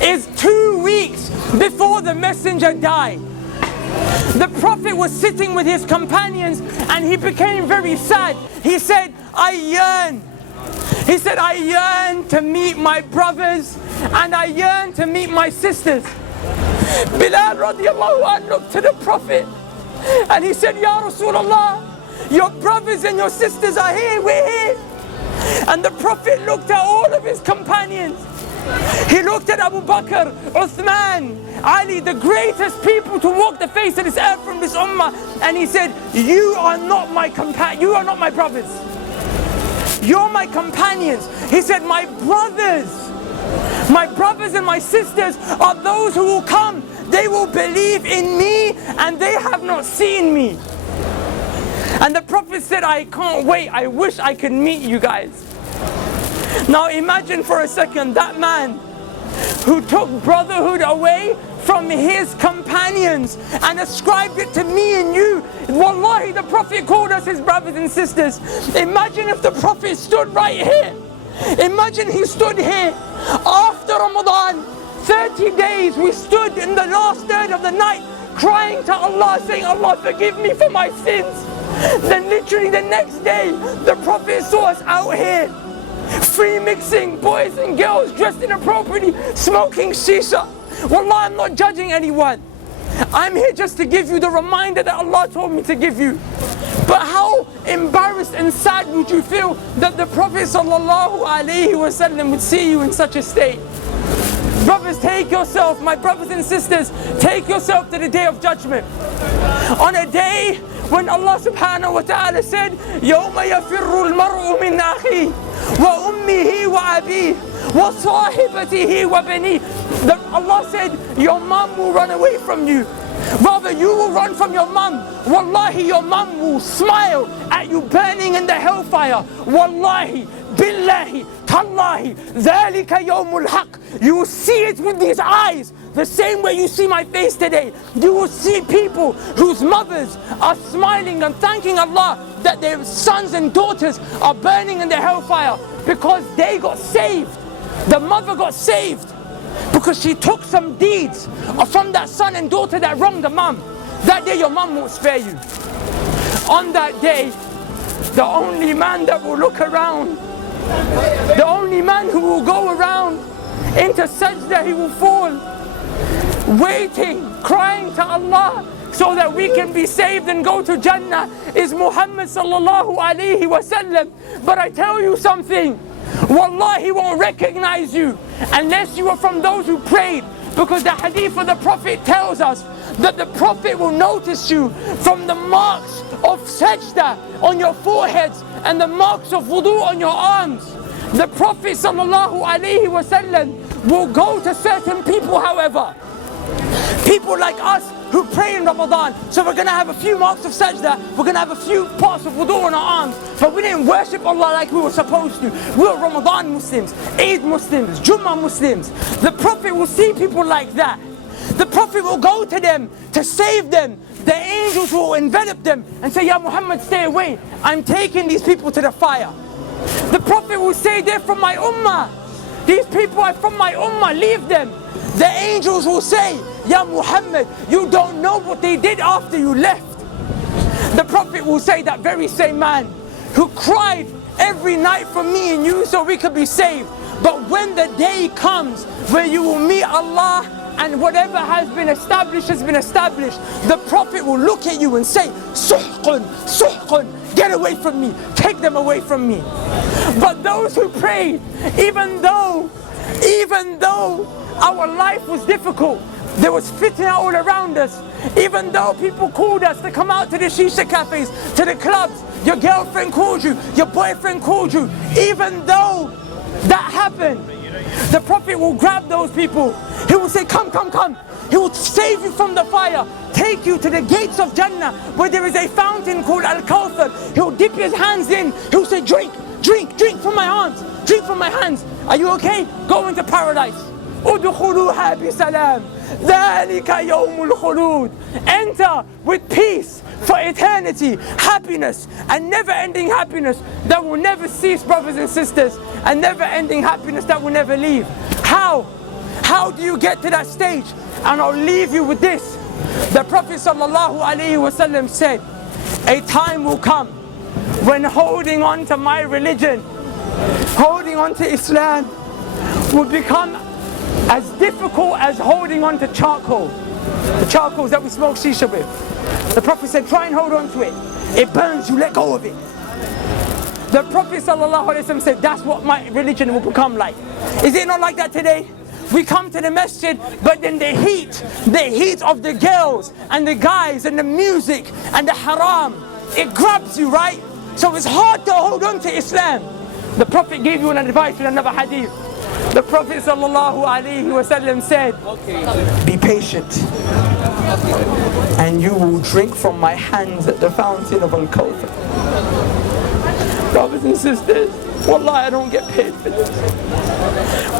is 2 weeks before the messenger died. The Prophet was sitting with his companions and he became very sad. He said, I yearn to meet my brothers and I yearn to meet my sisters. Bilal radiallahu anh looked to the Prophet and he said, Ya Rasulullah, your brothers and your sisters are here, we're here. And the Prophet looked at all of his companions. He looked at Abu Bakr, Uthman, Ali, the greatest people to walk the face of this earth from this ummah, and he said, you are not my brothers. You're my companions. He said, my brothers and my sisters are those who will come. They will believe in me and they have not seen me. And the Prophet said, I can't wait. I wish I could meet you guys. Now imagine for a second that man who took brotherhood away from his companions and ascribed it to me and you. Wallahi, the Prophet called us his brothers and sisters. Imagine if the Prophet stood right here. Imagine he stood here after Ramadan, 30 days we stood in the last third of the night crying to Allah, saying, Allah forgive me for my sins. Then literally the next day the Prophet saw us out here free mixing, boys and girls dressed inappropriately, smoking shisha. Wallah, I'm not judging anyone. I'm here just to give you the reminder that Allah told me to give you. But how embarrassed and sad would you feel that the Prophet ﷺ would see you in such a state? Brothers, take yourself, my brothers and sisters, take yourself to the day of judgment. On a day when Allah subhanahu wa ta'ala said, يَوْمَ يَفِرُّ الْمَرْءُ مِنْ أَخِيهِ وَأُمِّهِ وَأَبِيهِ وَصَاحِبَتِهِ وَبَنِيهِ. Allah said, your mum will run away from you. Rather, you will run from your mum. Wallahi, your mum will smile at you burning in the hellfire. Wallahi, billahi, tallahi, dhalika yawmul haq. You will see it with these eyes, the same way you see my face today. You will see people whose mothers are smiling and thanking Allah that their sons and daughters are burning in the hellfire because they got saved. The mother got saved because she took some deeds from that son and daughter that wronged the mum. That day your mum won't spare you. On that day, the only man that will look around, the only man who will go around into sajda, he will fall, waiting, crying to Allah so that we can be saved and go to Jannah, is Muhammad sallallahu alayhi wasallam. But I tell you something, Wallah, he won't recognize you unless you are from those who prayed. Because the hadith of the Prophet tells us that the Prophet will notice you from the marks of sajda on your foreheads and the marks of wudu on your arms. The Prophet sallallahu alayhi wasallam will go to certain people, however, people like us who pray in Ramadan. So we're going to have a few marks of sajda, we're going to have a few parts of wudu on our arms, but we didn't worship Allah like we were supposed to. We were Ramadan Muslims, Eid Muslims, Jummah Muslims. The Prophet will see people like that. The Prophet will go to them to save them. The angels will envelop them and say, Ya Muhammad, stay away. I'm taking these people to the fire. The Prophet will say, they're from my ummah. These people are from my ummah, leave them. The angels will say, Ya Muhammad, you don't know what they did after you left. The Prophet will say, that very same man who cried every night for me and you so we could be saved. But when the day comes where you will meet Allah and whatever has been established has been established, the Prophet will look at you and say, Suhqun, Suhqun, get away from me, take them away from me. But those who prayed, even though our life was difficult, there was fitna all around us, even though people called us to come out to the shisha cafes, to the clubs, your girlfriend called you, your boyfriend called you, even though that happened, the Prophet will grab those people. He will say, come, come, come. He will save you from the fire, take you to the gates of Jannah where there is a fountain called Al-Kawthar. He will dip his hands in. He will say, drink, drink, drink from my hands, drink from my hands. Are you okay? Go into paradise. Udkhuluha bisalam. Dhalika yawmul khulud. Enter with peace for eternity, happiness, and never-ending happiness that will never cease, brothers and sisters, and never-ending happiness that will never leave. How How do you get to that stage? And I'll leave you with this. The Prophet ﷺ said, a time will come when holding on to my religion, holding on to Islam, will become as difficult as holding on to charcoal. The charcoals that we smoke shisha with. The Prophet said, try and hold on to it. It burns you, let go of it. The Prophet ﷺ said, that's what my religion will become like. Is it not like that today? We come to the masjid, but then the heat of the girls and the guys and the music and the haram, it grabs you, right? So it's hard to hold on to Islam. The Prophet gave you an advice in another hadith. The Prophet ﷺ said, be patient, and you will drink from my hands at the fountain of Al-Fitr. Brothers and sisters, wallahi, I don't get paid for this.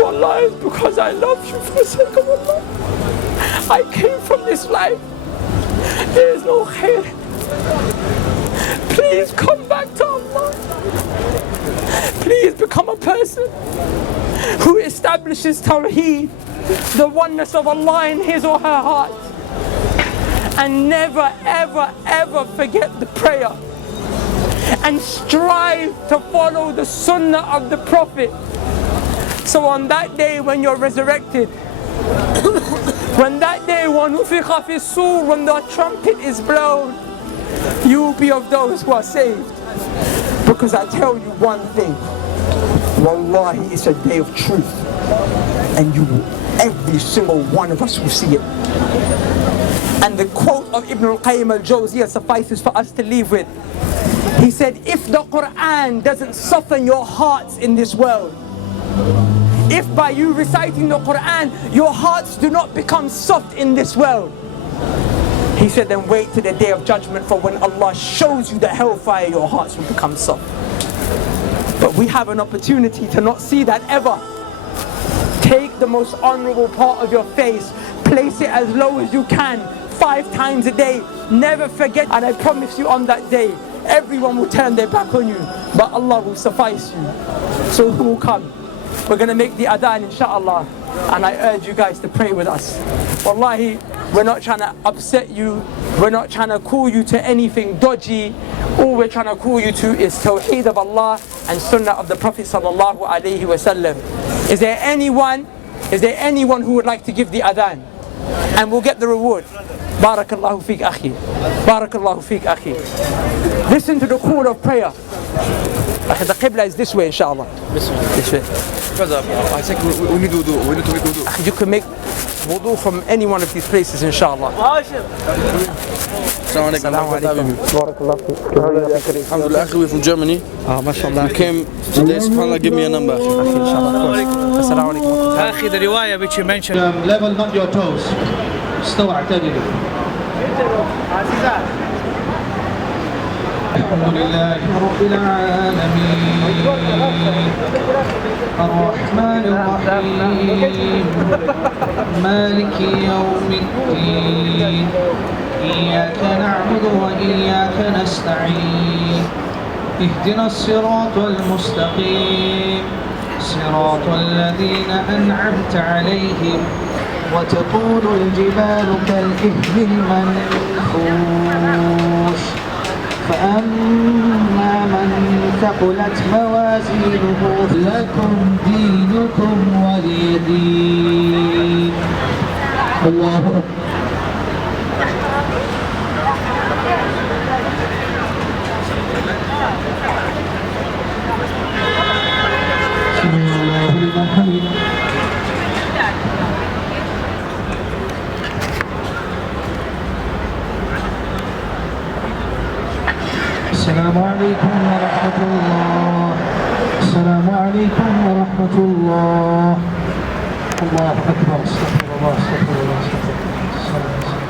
Wallahi, it's because I love you for the sake of Allah. I came from this life. There is no khair. Please come back to Allah. Please become a person who establishes Tawheed, the oneness of Allah in his or her heart. And never, ever, ever forget the prayer. And strive to follow the sunnah of the Prophet. So on that day when you're resurrected, when that day when nufikha fi sur, when the trumpet is blown, you will be of those who are saved. Because I tell you one thing, wallahi, it's a day of truth, and every single one of us will see it. And the quote of Ibn al-Qayyim al-Jawziyah suffices for us to leave with. He said, if the Quran doesn't soften your hearts in this world, if by you reciting the Quran your hearts do not become soft in this world, he said, then wait to the day of judgment, for when Allah shows you the hellfire, your hearts will become soft. But we have an opportunity to not see that ever. Take the most honorable part of your face, place it as low as you can, 5 times a day. Never forget, and I promise you on that day, everyone will turn their back on you, but Allah will suffice you. So who will come? We're going to make the adhan, inshallah, and I urge you guys to pray with us. Wallahi, we're not trying to upset you, we're not trying to call you to anything dodgy. All we're trying to call you to is Tawheed of Allah and Sunnah of the Prophet sallallahu alaihi wasallam. Is there anyone who would like to give the adhan? And we'll get the reward. Barakallahu feek akhi. Barakallahu feek akhi. Listen to the call of prayer. The Qibla is this way, inshallah. This way. I think we need wudu. We need to make wudu. You can make wudu from any one of these places, inshallah. Assalamu alaikum. Barakallahu feek. Alhamdulillah, we're from Germany. MashaAllah. We came today, subhanAllah, give me a number. Assalamu alaikum. أخي, the riwayah which you mentioned. Level not your toes. استوى اعتدلوا. الحمد لله رب العالمين الرحمن الرحيم مالك يوم الدين إياك نعبد وإياك نستعين اهدنا الصراط المستقيم صراط الذين أنعمت عليهم وتكون الجبال كالإهل المنفوش فأما من ثقلت موازينه لكم دينكم ولي دين. الله أكبر. سمع الله لمن حمده. السلام عليكم ورحمة الله. السلام عليكم ورحمة الله. الله أكبر. استغفر الله استغفر الله استغفر الله.